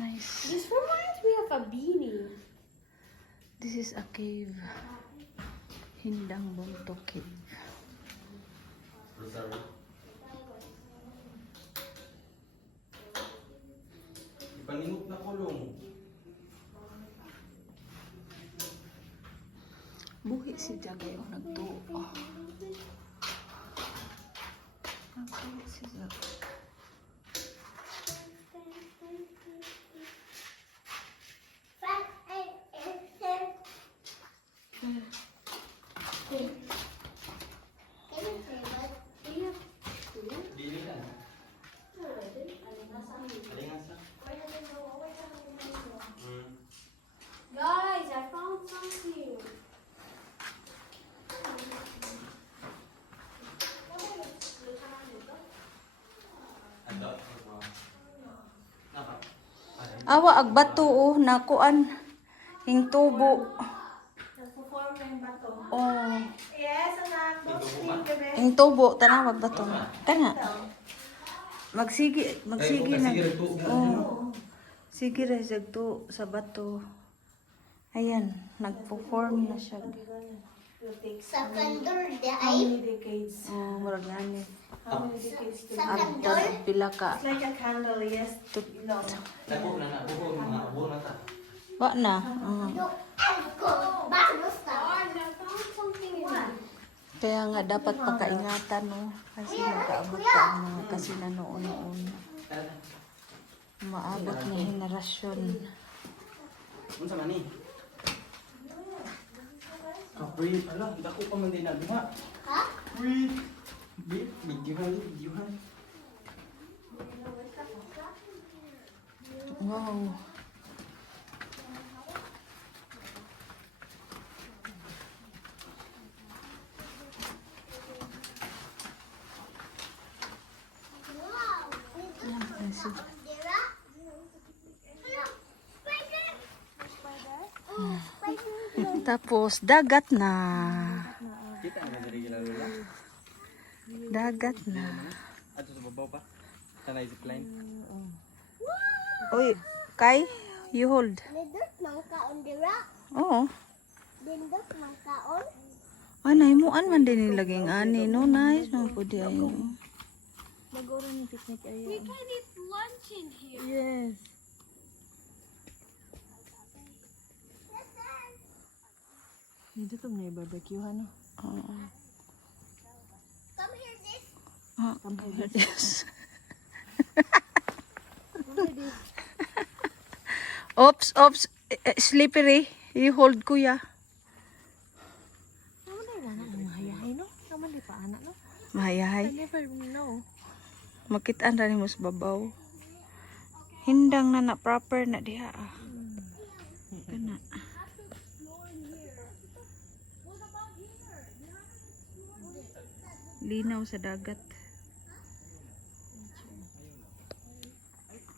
Nice. This reminds me of a beanie. This is a cave. Hindang Bunto Cave. Ipaningot na kulong. Buhi si Jagay o nagtuo. Nagtuo si Jagay. Dili ka. Alingasa. Guys, I found something. Ano? Napa? Awa agbato oh nakuan hing tubo. Nagpo-form na yung bato. Oh, Yes, anak. Don't sleep, bebe. hing tubo tanawag bato. Kana. Magsige na. Sige, ito. Oh. Sige ra sagto sa bato. Ayan, nagpo-form na siya. Will take Sa kandor di how ay many decades? Oh, murag gani. How many decades to sa live? kandor. After pila ka. It's like a candle, yes. Long. Napo na na. Buho mga buho na ta. Wa na. Doon ko bagus ta. Guys, I found something in here. Kaya nga dapat pakaingatan no kasi magkaabot pa ang mga kasina noon. Maabot na henerasyon. Unsa man ni? Wait, ala, dako pa man din na diha. Ha? Wait. Videohan. Wow. Wow. Yan, pansin. Dira. Spider. Spider. Oh, spider. Tapos dagat na. Kita na diri gila. Dagat na. Ato sa babaw pa. Tanay zipline. Uy, Kai, you hold. Nindot mang kaon dira. Oo. Nindot mang kaon. Anay mo man din nilaging ani no nice man pudi ayo. Nag-uro ng picnic area. We can eat lunch in here. Yes. Dito to may barbecue no? Oo. Come here this. Ah, yes. Oops, slippery. You hold kuya. Naman na yung anak ng mahayahay no? Naman di pa anak no? I Mahayahay. never know. Makitaan ra nimo sa babaw. Hindang na proper na diha. Kana. Linaw sa dagat.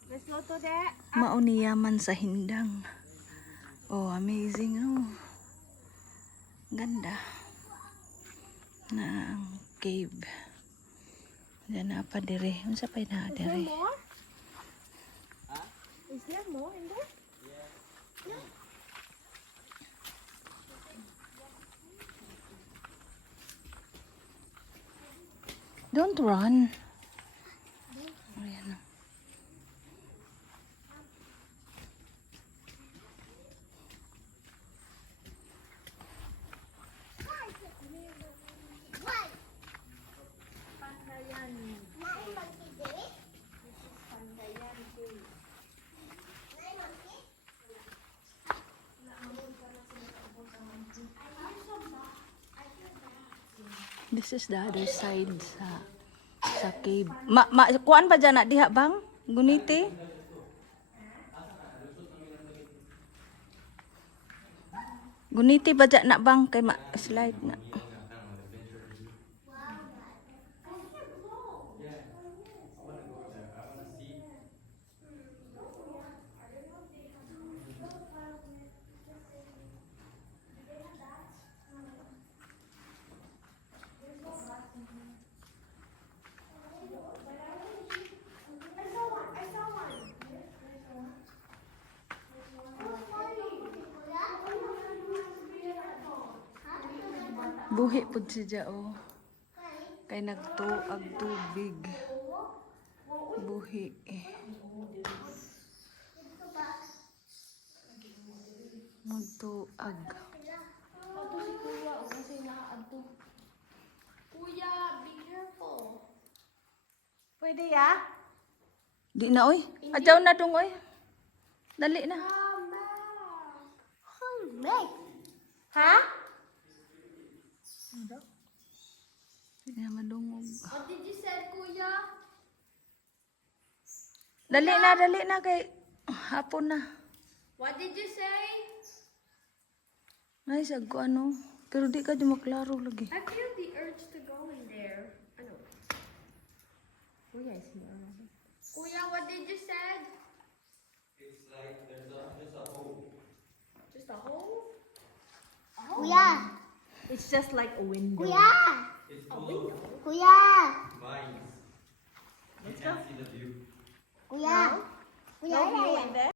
Let's go to the... Mauniyaman sa hindang. Oh, amazing oh. Ganda. Na ang cave. Diyan na pa dire. Unsa pa na Is there dire? more? Is there more in there? Don't run. Ayan. What? Nai monkey diri. Nai monkey. This is the other side sa cave. Kuan pa dyan na diha bang? Guniti? Guniti ba dyan na bang? Kay slide na. Buhi pud siya oh. Kay nagtuag tubig. Buhi. Magtuag. Ato si Kuya. O kasi nakaadto. Kuya, be careful. Pwede ya? Di na oy. Adyaw na dong oy. Dali na. Ha? Di na madungog. What did you say, Kuya? Dali na kay hapon na. What did you say? Ay, sag ko ano. Pero di ka di maklaro lagi. I feel the urge to go in there. Ano? Kuya is here. Kuya, what did you say? It's like there's just a hole. Just a hole? Kuya. It's just like a window. Kuya. It's full of Kuya. vines. You can't see the view. Kuya. Kuya. No view in there?